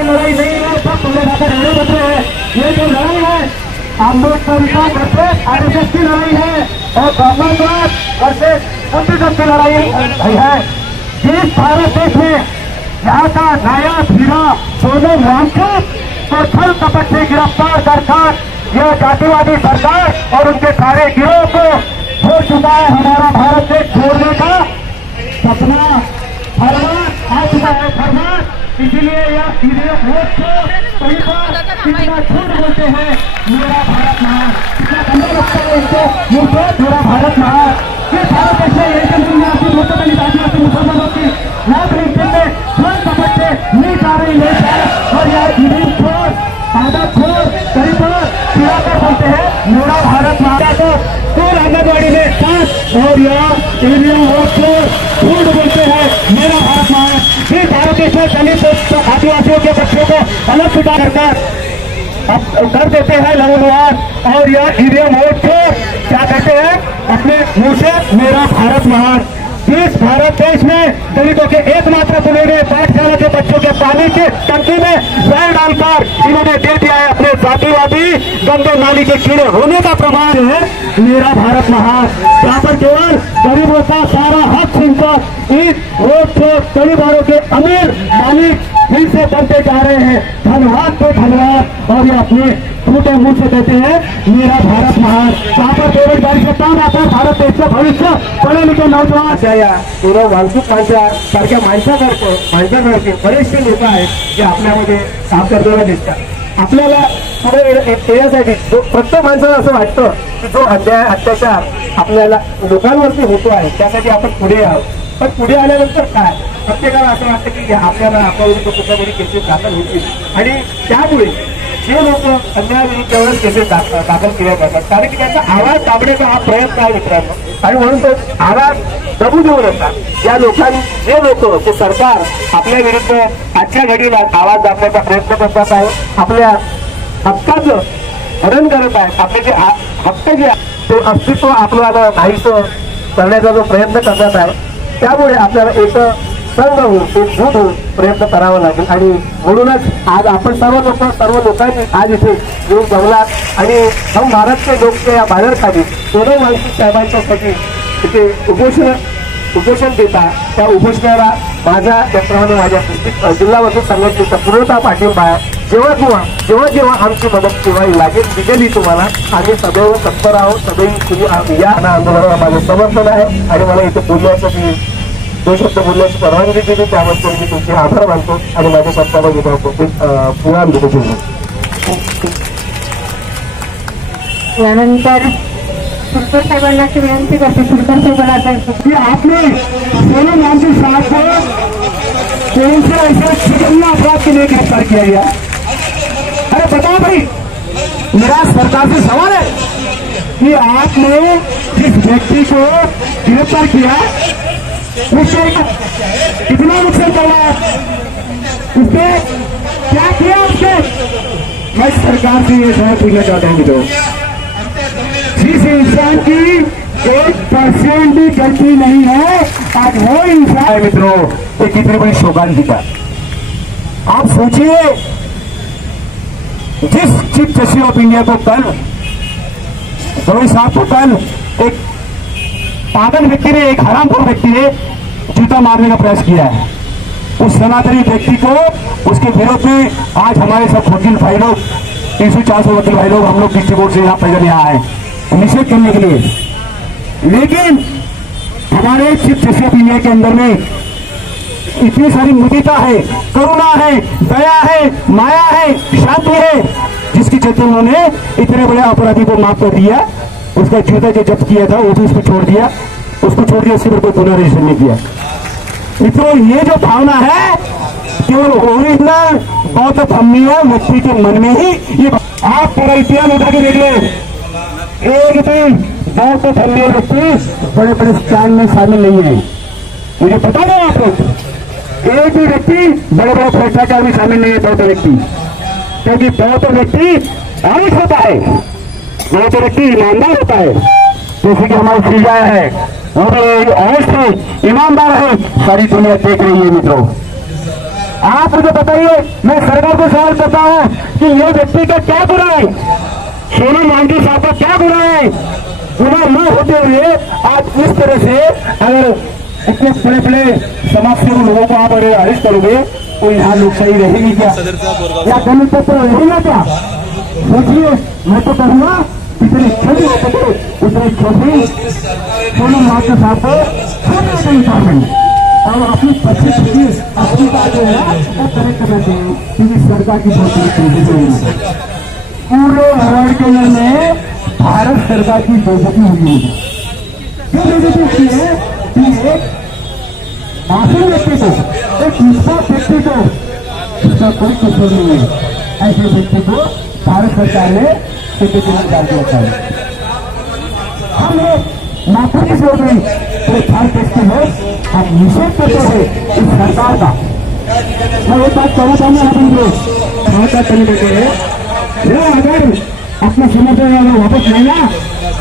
की लड़ाई नहीं है, सब पूरे जाकर रहने बन रहे हैं। ये जो लड़ाई है अम्बेडकर वर्सेस आरएसएस की लड़ाई है और ब्राह्मणवाद वर्सेस बुद्धिज्म की लड़ाई है। जिस भारत देश में यहाँ का नायक हीरा सोनम वांछित को छल कपट से गिरफ्तार कर यह जातिवादी सरकार और उनके सारे गिरोह को छोड़ चुका है। हमारा भारत देश छोड़ने का सपना फरमान आ चुका है, फरमान। इसलिए यह सीधे वोट को कई बार कितना झूठ बोलते हैं, मेरा भारत महान, कितना गंदा लगता है इनको मुझे मेरा भारत महान। ये भारत देश में एक मुसलमानों की नौकरी में छोड़ कपट से नहीं जा रही है और यह ईवीएम छोड़ आदत छोड़ कई बार चिराकर बोलते हैं मेरा भारत महान को स्कूल आंगनबाड़ी में साथ और यह ईवीएम वोट छोड़ झूठ बोलते हैं मेरा भारत महान। फिर भारत देश में दलित आदिवासियों के बच्चों को अलग छुटा कर देते हैं लहूलुहान और यह ईवीएम वोट छोड़ क्या कहते हैं अपने मुंह से मेरा भारत महान। इस भारत देश में दलितों के एकमात्र उन्होंने पाठशाला के बच्चों के पानी की टंकी में जहर डालकर इन्होंने दे दिया है अपने जातिवादी गंदे नाली के कीड़े होने का प्रमाण है मेरा भारत महान। यहाँ पर केवल गरीबों का सारा हक छीनकर इस वोट को परिवारों के अमीर मालिक फिर से बनते जा रहे हैं। धन्यवाद तो धन्यवाद और ये अपने टूटे मुंह से कहते हैं मेरा भारत महान। यहाँ पर बेरोजगारी से काम आता है भारत देश का भविष्य पढ़े लिखे नौजवान वाहतूक सारख्या माणसासारखे बरेचसे लोक आहेत जे आपल्यामध्ये काम करताना दिसतात। आपल्याला पुढे येण्यासाठी प्रत्येक माणसाला असं वाटतं की जो अन्याय अत्याचार आपल्याला लोकांवरती होतो आहे त्यासाठी आपण पुढे यावं, पण पुढे आल्यानंतर काय प्रत्येकाला असं वाटतं की आपल्याला आपल्याविरुद्ध कुठल्या तरी केसेस दाखल होतील आणि त्यामुळे जे लोक अन्यायाविरुद्ध केसेस दाखल केल्या जातात कारण की त्यांचा आवाज दाबण्याचा हा प्रयत्न आहे मित्रांनो आणि म्हणून तो आवाज दबू देऊ नका। या लोकांनी जे लोक ते सरकार आपल्या विरुद्ध आजच्या घडीला आवाज दाबण्याचा प्रयत्न करतात आहे, आपल्या हक्काचं हरण करत आहेत, आपले जे हक्क जे ते अस्तित्व आपल्याला नाहीसं करण्याचा जो प्रयत्न करत आहे त्यामुळे आपल्याला एक संघ होऊन एक झूट होऊन प्रयत्न करावा लागेल आणि म्हणूनच आज आपण सर्व लोकांनी आज इथे येऊन जमलात आणि हम भारतचे लोक या बाहेर खाली सोनम वांछित साहेबांच्यासाठी इथे उपोषण देतात। त्या उपोषणाला माझ्या त्याप्रमाणे माझ्या जिल्हा मधील संघटनेचा पूर्णतः पाठिंबा आहे। जेव्हा आमची मदत केव्हा लागेल दिलेली तुम्हाला आम्ही सदैव तत्पर आहोत, सदैव या आंदोलनाला माझं समर्थन आहे आणि मला इथे बोलण्यासाठी 2 शब्द बोलण्याची परवानगी दिली त्याबद्दल मी तुमचे आभार मानतो आणि माझ्या शब्दाला घेतो पुन्हा देतो। यानंतर सुरकर साहेबांना विनंती करते सुरकर साहेबांना आपने सोनम वांछित साहब को 361 अपराध के लिए गिरफ्तार किया गया। अरे बताओ भाई, मेरा सरकार से सवाल है कि आपने जिस व्यक्ति को गिरफ्तार किया उससे कितना नुकसान करवाया, उसने क्या किया उससे। मैं सरकार से ये सवाल पूछना चाहता हूँ मित्रों, जिस इंसान की 1% भी गलती नहीं है आज वो इंसान मित्रों ये कितनी बड़ी शोकांतिका। आप सोचिए जिस चीफ जस्टिस ऑफ इंडिया को कल गौरी साहब को कल एक पागल व्यक्ति ने, एक हरामखोर व्यक्ति ने जूता मारने का प्रयास किया है, उस सनातनी व्यक्ति को उसके विरोध में आज हमारे सब वकील भाई लोग 300-400 वकील भाई लोग हम लोग डिस्ट्रिक्ट कोर्ट से यहाँ पैदल यहाँ आए निषेध करने के लिए। लेकिन हमारे चीफ जस्टिस ऑफ इंडिया के अंदर में इतनी सारी मुदिता है, करुणा है, दया है, माया है, शांति है, जिसके चलते उन्होंने इतने बड़े अपराधी को माफ कर दिया। उसका जूता जो जब्त किया था वो भी उसको छोड़ दिया, उसके पर कोई गुनाह रजिस्टर नहीं किया। मित्रों ये जो भावना है केवल ओरिजिनल बौद्ध धर्मीय व्यक्ति के मन में ही ये, आप पूरा इतिहास उठा के देख लो, एक भी बौद्ध धर्मीय व्यक्ति बड़े बड़े स्टैंड में शामिल नहीं है। मुझे पता है आप लोग, एक भी व्यक्ति बड़े बड़े भ्रष्टाचार में शामिल नहीं है बौद्ध व्यक्ति, क्योंकि बौद्ध व्यक्ति आयुष होता है, बौद्ध व्यक्ति ईमानदार होता है। जैसे कि हमारे श्रीजाया है वो भी आयुष से ईमानदार है, सारी दुनिया देख रही है मित्रों। आप मुझे बताइए, मैं सरकार को सवाल करता हूं कि ये व्यक्ति का क्या गुना है, सोनम वांगचुक साहब का क्या गुना है, गुना न होते हुए आज इस तरह से अगर इतने बड़े बड़े समाज सेवी लोगों को आप अगर अरेस्ट करोगे तो यहाँ लोकशाही रहेगी क्या, या दलित तत्व रहेगा क्या? सोचिए, मैं तो कहूँगा इतनी छोटी उतनी छोटी सोनम वांगचुक साहब को छोटे डिपार्टमेंट और अपनी परिस्थिति अपनी बात जो है वो करेक्ट करना चाहिए, क्योंकि सरकार की पूरे वर्ल्ड के में भारत सरकार की बेइज्जती हुई है। क्यों बेइज्जती हुई है कि एक मासूम व्यक्ति को, एक निष्पाप व्यक्ति को, उसका कोई कसूर नहीं है, ऐसे व्यक्ति को भारत सरकार ने सिक्योरिटी में डाल दिया है। हम लोग नाखुशी से हो गई तो भारत देश के लोग हम निषेध करते हैं इस सरकार का। मैं एक बात कहना चाहूंगा आप करने देते हैं, अगर अपना समर्थन अगर वापस लेना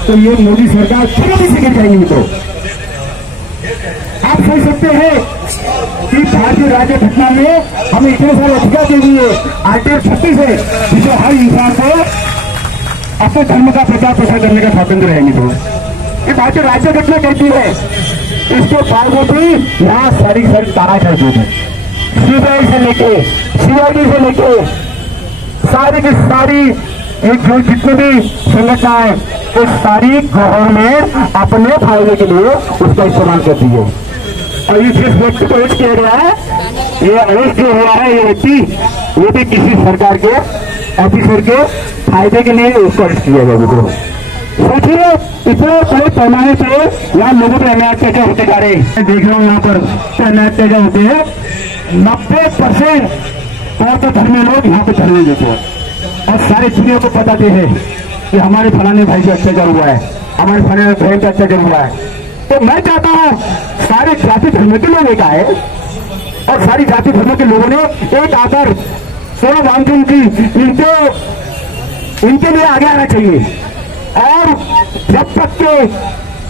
तो ये मोदी सरकार प्रगति से गिर जाएंगे। मित्रों, आप समझ सकते हैं कि भारतीय राज्य घटना में हमें इतने सारे अधिकार दे दिए, आर्टिकल 36 है जिसे हर इंसान को अपने धर्म का प्रचार प्रसार करने का स्वातंत्र है। मित्रों, ये भारतीय राज्य घटना कहती है, इसके बावजूद भी यहाँ सारी तारा मौजूद है। सीबीआई से लेके सीआईडी से लेके सारी की सारी एक जो जितने भी संगठनाएं वो सारी गवर्नमेंट अपने फायदे के लिए उसका इस्तेमाल करती है। और ये जिस व्यक्ति को अरेस्ट किया गया है, ये अरेस्ट जो हुआ है ये व्यक्ति, ये भी किसी सरकार के ऑफिसर के फायदे के लिए उसको अरेस्ट किया गया। मित्रों, सोचिए इतने बड़े पैमाने से यहाँ लोगों पर अन्याय अत्याचार होते जा रहे हैं। देख रहा हूँ यहाँ पर अन्याय अत्याचार होते हैं। 90% तो धर्मी लोग यहाँ पे धरने देते हैं और सारी दुनिया को बताते हैं कि हमारे फलाने भाई का अत्याचार हुआ है, हमारे फलाने बहन का अत्याचार हुआ है। तो मैं चाहता हूँ सारे जाति धर्म के लोग एक आए और सारी जाति धर्म के लोगों ने एक आकर सोनम वांगचुक जी इनके लिए आगे आना चाहिए। और जब तक के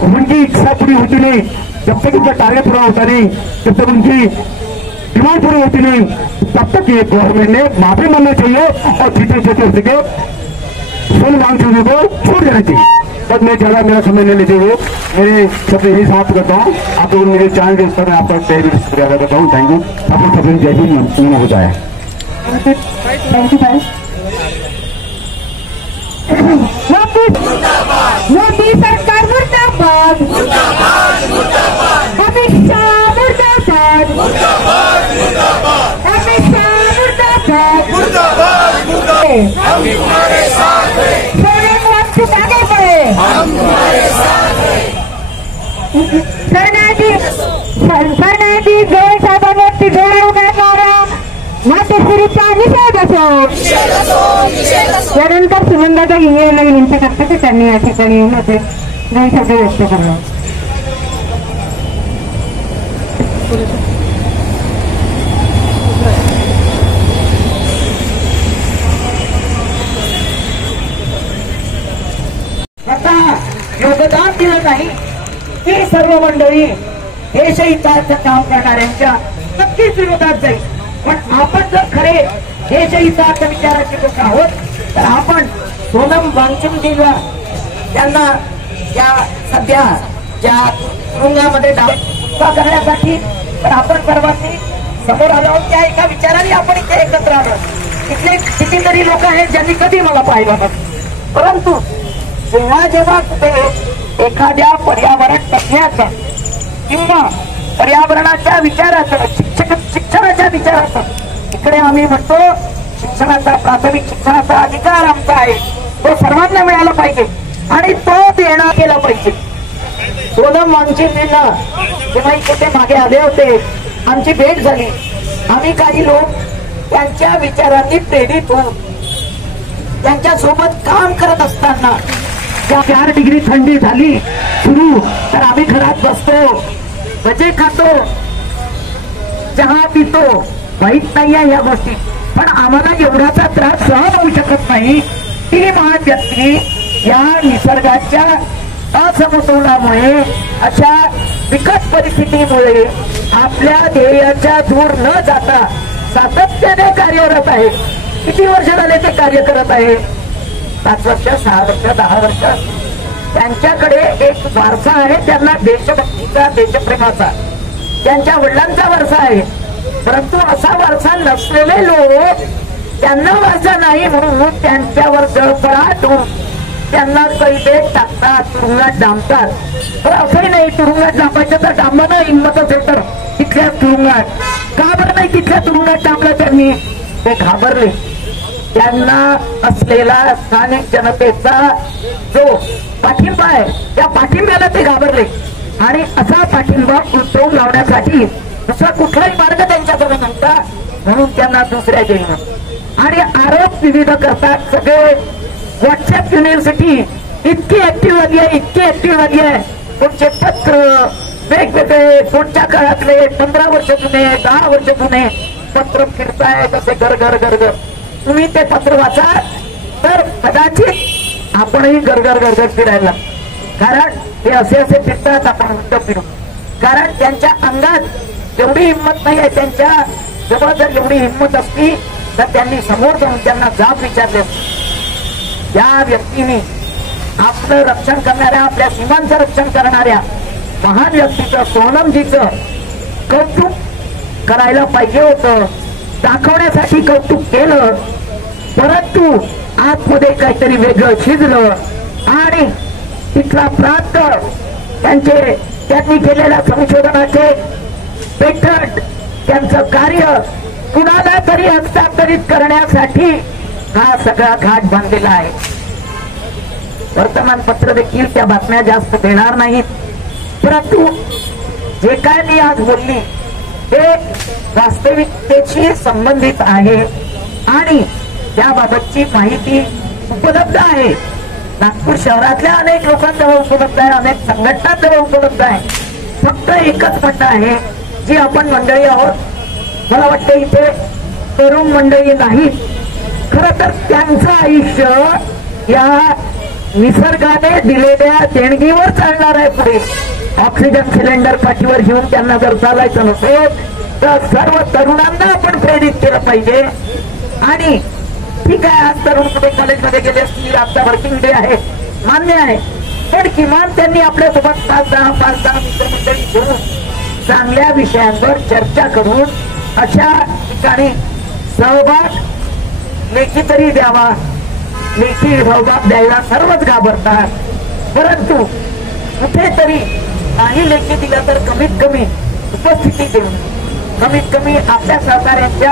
उनकी इच्छा पूरी होती नहीं, जब तक उनका टारगेट पूरा होता नहीं, जब तक उनकी डिमांड पूरी होती नहीं, तब तक ये गवर्नमेंट ने माफी मांगना चाहिए और जीते सके सोनम वांगचुक जी को छोड़ देना चाहिए। बस मैं ज्यादा मेरा समय नहीं लेते हुए मेरे शब्द यही समाप्त करता हूँ। आप लोग मेरे चैनल के स्तर में आपका तहे दिल से शुक्रिया अदा करता हूँ। Thank you. आप लोग सभी जय हिंद हो जाए। थैंक यू भाई। मोदी सरकार मुर्दाबाद, अमित शाह मुर्दाबाद, अमित शाह मुर्दाबाद, सोनम वांगचुक आगे बढ़े, सरनाजी गोयल साहेबांवरती डोळे उघडणारा मातोश्रीचा निषेध असो। त्यानंतर सुनंदाचा इंजिनियरला विनंती करते की त्यांनी या ठिकाणी येऊन होते दोन शब्द व्यक्त करावे। आता योगदान दिलं नाही ही सर्व मंडळी देशहिताचं काम करणाऱ्यांच्या नक्कीच विरोधात जाईल। पण आपण जर खरे देशहिताच्या विचाराचे लोक आहोत तर आपण सोनम वांगचुकजीला त्यांना या सध्या ज्या तुरुंगामध्ये डावा करण्यासाठी तर आपण सर्वांनी समोर आलो आहोत। त्या एका विचाराने आपण इथे एकत्र आलो। इथले कितीतरी लोक आहेत ज्यांनी कधी मला पाहिलं नसतं, परंतु जेव्हा कुठे एखाद्या पर्यावरण तज्ञाचं किंवा पर्यावरणाच्या विचाराचं शिक्षणाच्या विचाराचं इकडे आम्ही म्हणतो शिक्षणाचा प्राथमिक शिक्षणाचा अधिकार आमचा आहे, तो सर्वांना मिळाला पाहिजे आणि तो देणं केला पाहिजे। सोनम वांगचुकजींना जेव्हा इथे मागे आले होते, आमची भेट झाली, आम्ही काही लोक त्यांच्या विचारांनी प्रेरित होऊन त्यांच्या सोबत काम करत असताना 4 डिग्री थंडी झाली सुरू तर आम्ही घरात बसतो, भजे खातो, चहा पितो, वाईट नाहीये या गोष्टी, पण आम्हाला एवढाचा त्रास सहन होऊ शकत नाही। ती महान व्यक्ती या निसर्गाच्या असमतोलामुळे अशा बिकट परिस्थितीमुळे आपल्या ध्येयाच्या दूर न जाता सातत्याने कार्यरत आहे. किती वर्ष झाले ते कार्य करत आहे? 5 वर्ष, 6 वर्ष, 10 वर्ष. त्यांच्याकडे एक वारसा आहे, त्यांना देशभक्तीचा, देशप्रेमाचा, त्यांच्या वडिलांचा वारसा आहे. परंतु असा वारसा नसलेले लोक, त्यांना वारसा नाही म्हणून त्यांच्यावर जळफळाट होऊन त्यांना कैदेत टाकतात, तुरुंगात डांबतात. तर असंही नाही, तुरुंगात डांबायचं तर डांबणं हिंमत असेल तर तिथल्या तुरुंगात का बरं नाही तिथल्या तुरुंगात डांबलं त्यांनी? ते घाबरले. त्यांना असलेला स्थानिक जनतेचा जो पाठिंबा आहे त्या पाठिंब्याला ते घाबरले आणि असा पाठिंबा उतरवून लावण्यासाठी दुसरा कुठलाही मार्ग त्यांच्याकडे नव्हता, म्हणून त्यांना दुसऱ्या जेलनं आणि आरोप विविध करतात. सगळे व्हॉट्सअप युनिव्हर्सिटी इतकी ऍक्टिव्ह झाली आहे, इतकी ऍक्टिव्ह झाली आहे. कोणचे पत्र वेगवेगळे, कोणत्या काळातले 15 वर्ष जुने, 10 वर्ष जुने पत्र फिरताय तसे घर घर घर घर. तुम्ही ते पत्र वाचा तर कदाचित आपणही घर घर घर घर फिरायला, कारण ते असे फिरतात, आपण उलट फिरू. कारण त्यांच्या अंगात एवढी हिंमत नाही आहे. त्यांच्या जवळ जर एवढी हिंमत असती तर त्यांनी समोर जाऊन त्यांना जाब विचारले. या व्यक्तीने आपलं रक्षण करणाऱ्या, आपल्या सीमांचं रक्षण करणाऱ्या महान व्यक्तीचं, सोनमजीचं कौतुक करायला पाहिजे होतं, दाखवण्यासाठी कौतुक केलं. परंतु आतमध्ये काहीतरी वेगळं शिजलं आणि तिथला प्रांत, त्यांनी केलेल्या संशोधनाचे पेटंट, त्यांचं कार्य कुणाला तरी हस्तांतरित करण्यासाठी हा सगळा घाट बांधलेला आहे. वर्तमानपत्र देखील त्या बातम्या जास्त देणार नाहीत, परंतु जे काय मी आज बोलली ते वास्तविकतेशी संबंधित आहे आणि त्याबाबतची माहिती उपलब्ध आहे. नागपूर शहरातल्या अनेक लोकांजवळ उपलब्ध आहे, अनेक संघटनांजवळ उपलब्ध आहे. फक्त एकच म्हणणं आहे, जी आपण मंडळी आहोत, मला वाटतं इथे तरुण मंडळी नाहीत, खरं तर त्यांचं आयुष्य या निसर्गाने दिलेल्या देणगीवर चालणार आहे. पुढे ऑक्सिजन सिलेंडर पाठीवर घेऊन त्यांना जर चालायचं नसेल तर सर्व तरुणांना आपण प्रेरित केलं पाहिजे. आणि ठीक आहे, आज तरुण कुठे कॉलेजमध्ये गेले असतील, आजचा वर्किंग डे आहे, मान्य आहे, पण किमान त्यांनी आपल्यासोबत 5-10 मित्रमंडळी घेऊन चांगल्या विषयांवर चर्चा करून अशा ठिकाणी सहभाग लेखी तरी द्यावा. लेखी सहभाग द्यायला सर्वच घाबरतात, परंतु कुठेतरी नाही लेखी दिला तर कमीत कमी उपस्थिती देऊन, कमीत कमी आपल्या सहकार्यांच्या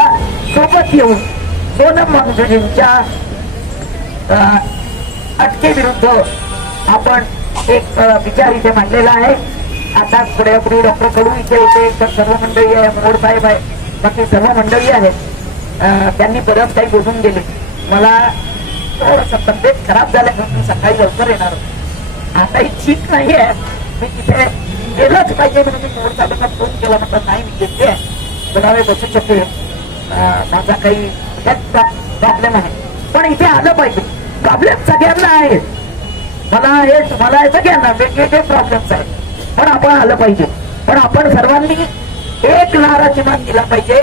सोबत येऊन सोनम वांगचुकजींच्या अटकेविरुद्ध आपण एक विचार इथे मांडलेला आहे. आता पुढे डॉक्टर कडू इथे होते, तर सर्व मंडळी आहे, मोड साहेब आहे, बाकी सर्व मंडळी आहेत. त्यांनी बरंच काही बोलून गेले. मला थोडंसं तब्येत खराब झाल्यामुळे मी सकाळी लवकर येणार. आताही ठीक नाही आहे, मी तिथे गेलंच पाहिजे म्हणून मी मोड साहेबांना फोन केला. म्हटलं नाही, मी येते, थोडावे बसू शकते, माझा काही प्रॉब्लेम आहे, पण इथे आलं पाहिजे. प्रॉब्लेम सगळ्यांना आहे, मला आहे, तुम्हाला आहे, सगळ्यांना वेगवेगळे प्रॉब्लेम्स आहेत, पण आपण आलं पाहिजे. पण आपण सर्वांनी एक नारा किमान दिला पाहिजे.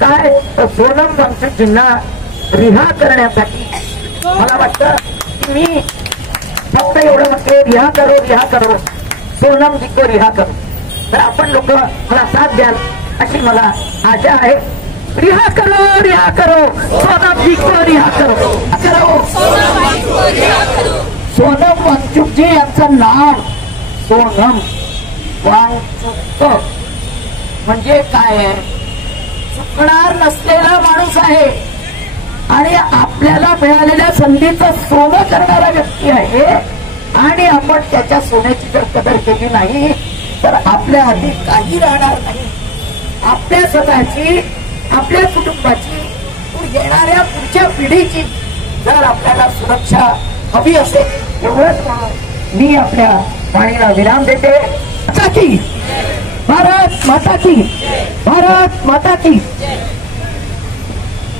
काय, सोनम वांगचुकजींना रिहा करण्यासाठी मला वाटतं की मी फक्त एवढं म्हणते, रिहा करो सोनमजी को रिहा करो. तर आपण लोक मला साथ द्याल अशी मला आशा आहे. रिहा करो सोनमजी को रिहा करो. सोनम वांगचुकजी यांचं नाव सोनम वांगचुक म्हणजे काय आहे? चुकणार नसलेला माणूस आहे आणि आपल्याला मिळालेल्या संधीचं सोनं करणारा व्यक्ती आहे. आणि आपण त्याच्या सोन्याची जर कदर केली नाही तर आपल्या हाती काही राहणार नाही. आपल्या स्वतःची, आपल्या कुटुंबाची, येणाऱ्या पुढच्या पिढीची जर आपल्याला सुरक्षा हवी असेल, एवढंच मी आपल्या वाणीला विराम देते. भारत माता की, भारत माता की.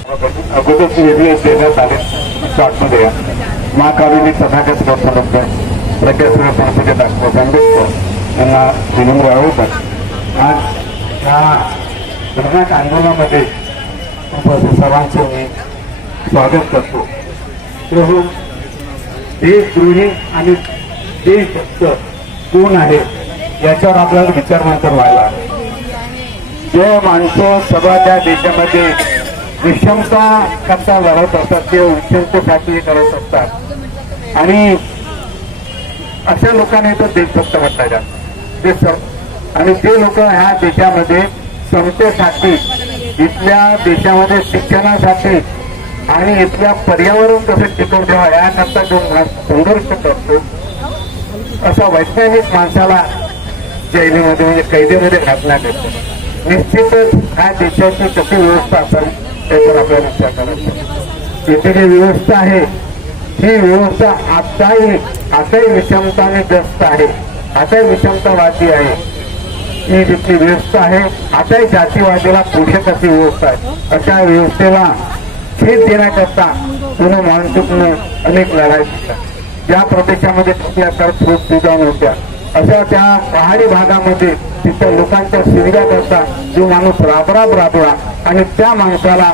अगोदरची वेगळी देण्यात आले शॉर्टमध्ये महाकारुणिक तथागत गौतमबुद्ध प्रज्ञासूर्य परमपूज्य डॉक्टर आंबेडकर यांना विनम्र आहोत. आज या धरणाक आंदोलनामध्ये उपस्थित सर्वांचे मी स्वागत करतो. प्रभू देशद्रोही आणि देशभक्त कोण आहे याच्यावर आपल्याला विचार नंतर व्हायला. जे माणसं सगळ्या त्या देशामध्ये विषमता करता लढत असतात ते विषमतेसाठी करत असतात आणि अशा लोकांनी तर देशभक्त म्हटलं आणि ते लोक ह्या देशामध्ये समतेसाठी इथल्या देशामध्ये शिक्षणासाठी आणि इथल्या पर्यावरण कसं टिकवून ठेवा याकरता जो संघर्ष करतो असा वैज्ञानिक माणसाला जैलीमध्ये म्हणजे कैदेमध्ये घालण्यात येतो. निश्चितच ह्या देशाची कशी व्यवस्था असेल त्याच्यावर आपल्याला विचार करायचा. इथे जी व्यवस्था आहे ही व्यवस्था आताही विषमताने ग्रस्त आहे, आताही विषमतावादी आहे. ही जिथली व्यवस्था आहे आताही जातीवादीला पोषक अशी व्यवस्था आहे. अशा व्यवस्थेला छेद देण्याकरता पुणे माणसाने अनेक लढाई दिल्या. ज्या प्रदेशामध्ये कुठल्या तर सुविधा नव्हत्या अशा त्या पहाडी भागामध्ये तिथं लोकांच्या सुविधा करता जो माणूस राबला आणि त्या माणसाला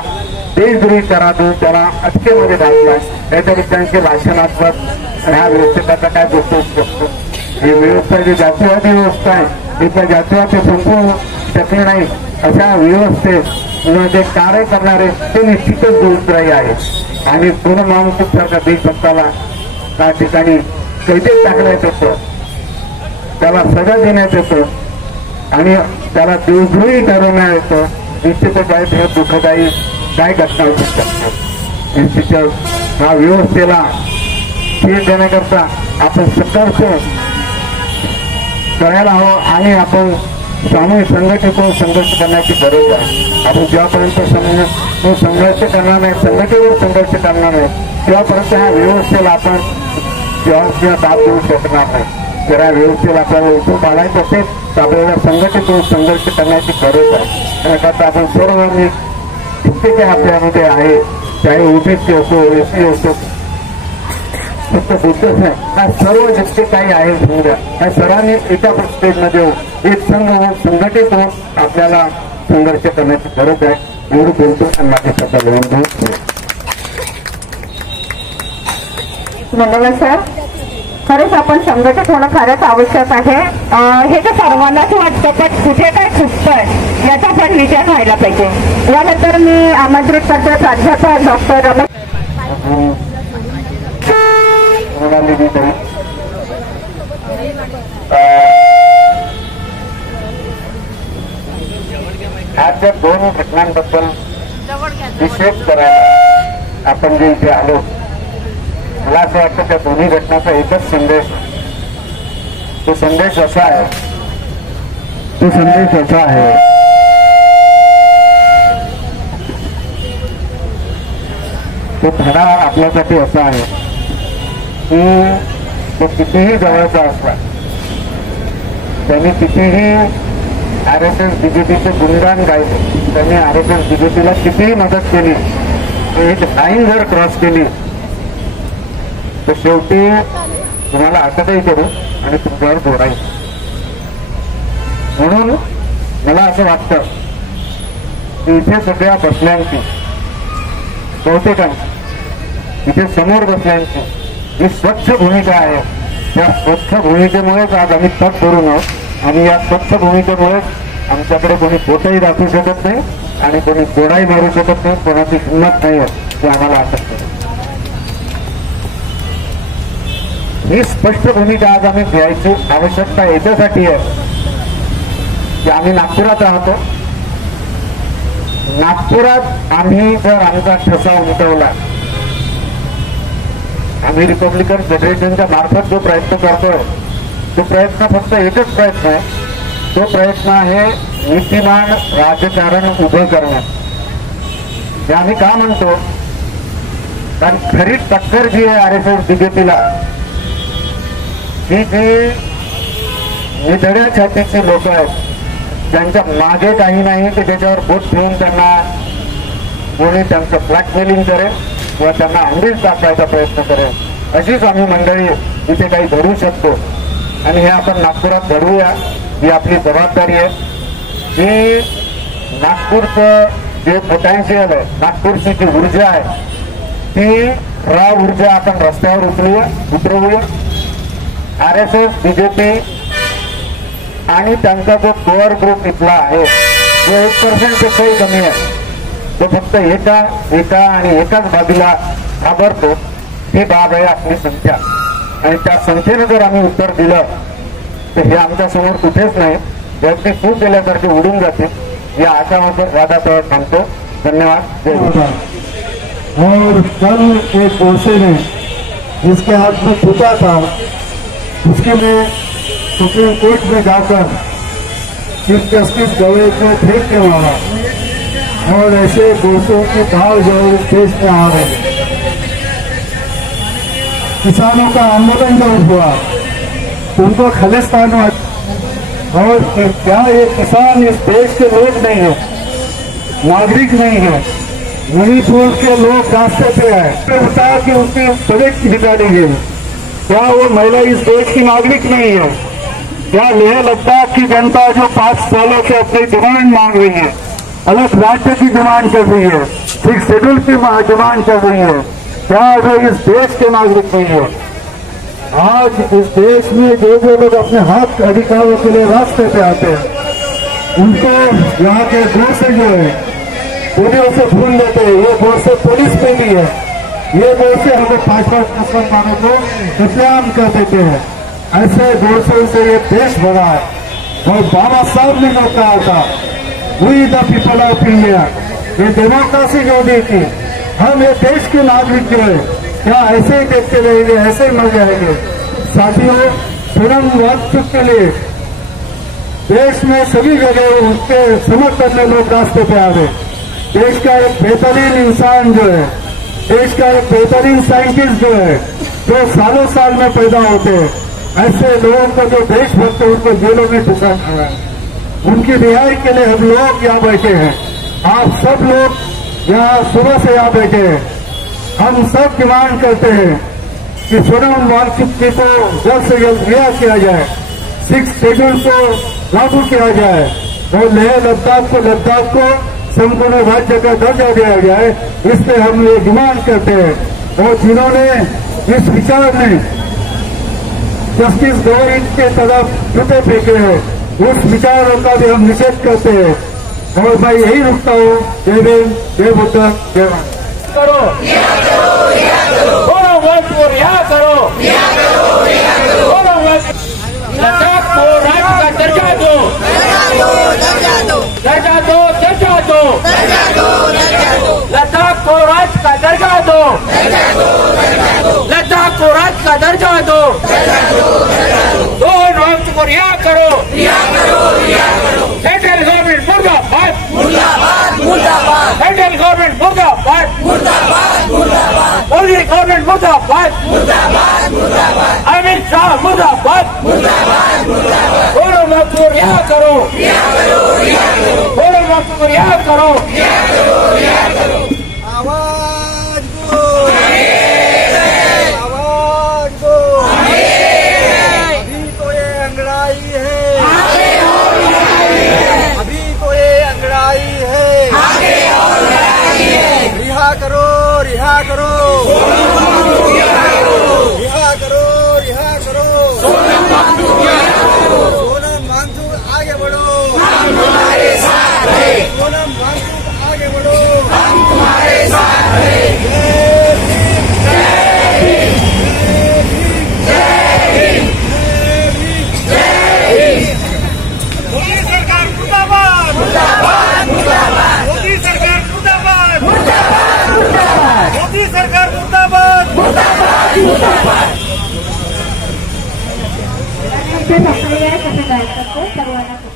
देशद्रोही करा देऊन त्याला अटकेमध्ये घातला. त्याच्यावर त्यांचे भाषणात्मक ह्या व्यवस्थेकरता काय गोष्ट शकतो. ही व्यवस्था जी जातीवादी व्यवस्था आहे तिथल्या जातीवादी संपूर्ण शकले नाही. अशा व्यवस्थेत जे कार्य करणारे ते निश्चितच दोषग्राही आहे आणि पूर्ण माणूस सारखा देशभक्ताला त्या ठिकाणी कैदेत टाकण्यात येतं, त्याला सजा देण्यात येतं आणि त्याला देशद्रोही ठरवण्यात येतं. निश्चितच आहे हे दुःखदायी काय घटना होऊ शकतात. निश्चितच ह्या व्यवस्थेला छेद देण्याकरता आपण संघर्ष करायला हवं आणि आपण सामूहिक संघटित होऊन संघर्ष करण्याची गरज आहे. आपण जेव्हापर्यंत संघर्ष करणार नाही, संघटनेवर संघर्ष करणार नाही तेव्हापर्यंत ह्या व्यवस्थेला आपण किंवा दाब देऊ शकणार नाही. तर या व्यवस्थेला आपल्याला उठून काढायचं असेल तर आपल्याला संघटित होऊन संघर्ष करण्याची गरज आहे. त्याकरता आपण सर्वांनी जितके काही आपल्यामध्ये आहे चाहे ओबीसी असो एससी असो फक्त बुद्धच नाही हा सर्व जितके काही आहे समजा ह्या सर्वांनी एका स्टेजमध्ये होऊन एक संघ होऊन संघटित होऊन आपल्याला संघर्ष करण्याची गरज आहे. एवढं बोलतो आणि माझे शब्द लिहून धन्यवाद सर. खरंच आपण संघटित होणं फारच आवश्यक आहे. हे तर सर्वांनाच वाटतं पण कुठे काय चुकतंय याचा पण विचार व्हायला पाहिजे. यानंतर मी आमंत्रित करतो प्राध्यापक डॉक्टर रमेश. आज या दोन घटनांबद्दल विशेष करायला आपण जे इथे आलो मला असं वाटतं त्या दोन्ही घटनाचा एकच संदेश. तो संदेश असा आहे तो धडा आपल्यासाठी असा आहे की तो कितीही जवळचा असला त्यांनी कितीही RSS BJPचे गुणगान गायले, त्यांनी RSS BJPला कितीही मदत केली, एक लाईन जर क्रॉस केली तर शेवटी तुम्हाला अटकही करू आणि तुमच्यावर जोडाई. म्हणून मला असं वाटतं की इथे सगळ्या बसल्यांची बहुतेकांची इथे समोर बसल्यांची जी स्वच्छ भूमिका आहे त्या स्वच्छ भूमिकेमुळेच आज आम्ही तग करून आहोत आणि या स्वच्छ भूमिकेमुळेच आमच्याकडे कोणी बोटही दाखवू शकत नाही आणि कोणी गोडाही मारू शकत नाही, कोणाची हिंमत नाही आहे ते आम्हाला अटक करू. ही स्पष्ट भूमिका आज आम्ही घ्यायची आवश्यकता याच्यासाठी आहे की आम्ही नागपुरात राहतो. नागपुरात आम्ही जर आमचा ठसा उमटवला, आम्ही रिपब्लिकन फेडरेशनच्या मार्फत जो प्रयत्न करतोय तो प्रयत्न फक्त एकच प्रयत्न आहे. तो प्रयत्न आहे नीतिमान राजकारण उभं करणं. हे आम्ही का म्हणतो कारण खरी टक्कर जी आहे RSS BJPला ही जी निधड्या छातीची लोक आहेत ज्यांच्या मागे काही नाही की त्याच्यावर बोट ठेवून त्यांना कोणी त्यांचं ब्लॅकमेलिंग करेल किंवा त्यांना अंडीच दाखवायचा प्रयत्न करेल, अशीच आम्ही मंडळी इथे काही घडवू शकतो आणि हे आपण नागपुरात घडवूया. ही आपली जबाबदारी आहे. ही नागपूरचं जे पोटॅन्शियल आहे, नागपूरची जी ऊर्जा आहे, ती ऊर्जा आपण रस्त्यावर उतरवूया. RSS, BJP आणि त्यांचा जो कोअर ग्रुप इथला आहे, जो 1% पेक्षाही कमी आहे, तो फक्त एकाच बाजूला घाबरतो. ही बाब आहे आपली संख्या. आणि त्या संख्येनं जर आम्ही उत्तर दिलं तर हे आमच्या समोर कुठेच नाही, व्यक्ती चूक केल्यासारखे उडून जाते. या आशामध्ये वादात थांबतो. धन्यवाद. जय हिंद. और कल एक गोसे ने जिसके हाथ में छूटा था, उसके लिए सुप्रीम कोर्ट में जाकर चीफ जस्टिस गवई को फेंक के मारा. और ऐसे गोसों की भाव जो इस देश में आ रहे, किसानों का आंदोलन जो हुआ, उनको खालिस्तान और क्या ये किसान इस देश के लोग नहीं है, नागरिक नहीं है. मणिपुर के लोग रास्ते पे है, बताया कि उसकी प्रोजेक्ट निकाली गई. क्या वो महिला इस देश की नागरिक नहीं है? क्या लेह लद्दाख की जनता जो 5 सालों से अपनी डिमांड मांग रही है, अलग राज्य की डिमांड कर रही है, 6 शेड्यूल की डिमांड कर रही है, क्या वो इस देश के नागरिक नहीं है? आज इस देश में जो लोग अपने हक अधिकारों के लिए रास्ते पे आते हैं, उनको यहाँ के गोसे जो है पुलिस से भूल लेते हैं. ये गोसे पुलिस पे भी है. ये गोसे हमें 5-5 मुसलमानों को कत्लेआम कर देते हैं. ऐसे गोसों से ये देश भरा है. और बाबा साहब ने जो कहा था, we the people of India, ये डेमोक्रेसी जो दी थी, हम ये देश के नागरिक जो है, क्या ऐसे ही देखते रहेंगे, ऐसे ही मर जाएंगे? साथियों, पूनम वास्तव के लिए देश में सभी जगह उसके समर्थन में लोग रास्ते पे आ रहे. देश का एक बेहतरीन इंसान जो है, देश का एक बेहतरीन साइंटिस्ट जो है, जो सालों साल में पैदा होते हैं, ऐसे लोगों को जो देशभक्त उनको जेलों में ठुका है, उनकी रिहाई के लिए हम लोग यहाँ बैठे हैं. आप सब लोग यहाँ सुबह से यहाँ बैठे हैं. हम सब डिमांड करते हैं कि सोनम वांगचुक को जल्द से जल्द रिहा किया जाए, 6 शेड्यूल को लागू किया जाए और लेह लद्दाख को संपूर्ण राज्य का दर्जा दिया जाए. इस पे हम ये डिमांड करते हैं. और जिन्होंने इस विचार में जस्टिस गवई के तरफ जूते फेंके हैं, उस विचारों का भी हम निषेध करते हैं. और मैं यही रुकता हूँ. जय भीम, जय बुद्ध, जय भारत. करो, बोलो वोट को रिहा करो, बोलो लद्दाख को राज्य का दर्जा दो, दर्जा दो, लद्दाख को राज्य का दर्जा दो, लद्दाख को राज्य का दर्जा दो, दोनों वक्त को रिहा करो. सेंट्रल गवर्नमेंट मुर्दाबाद, सेंट्रल गवर्नमेंट मुर्दाबाद, मोदी गवर्नमेंट मुर्दाबाद, अमित शाह मुर्दाबाद. दोनों वक्त को रिहा करो, दोनों वक्त को रिहा करो. आवाज दो, आवाज दो. अभी तो ये अंगड़ाई है, अभी तो ये अंगड़ाई है, रिहा करो, रिहा करो, रिहा करो, रिहा करो. सोनम वांगचुक आगे बढ़ो, हम तुम्हारे साथ हैं. सोनम वांगचुक आगे बढ़ो, हम तुम्हारे साथ हैं. जय भीम, जय भीम, जय भीम. मोदी सरकार मुर्दाबाद, मुर्दाबाद, मुर्दाबाद. मोदी सरकार मुर्दाबाद, मुर्दाबाद, मुर्दाबाद. मोदी सरकार मुर्दाबाद, मुर्दाबाद, मुर्दाबाद. सक्रिय सर्वांना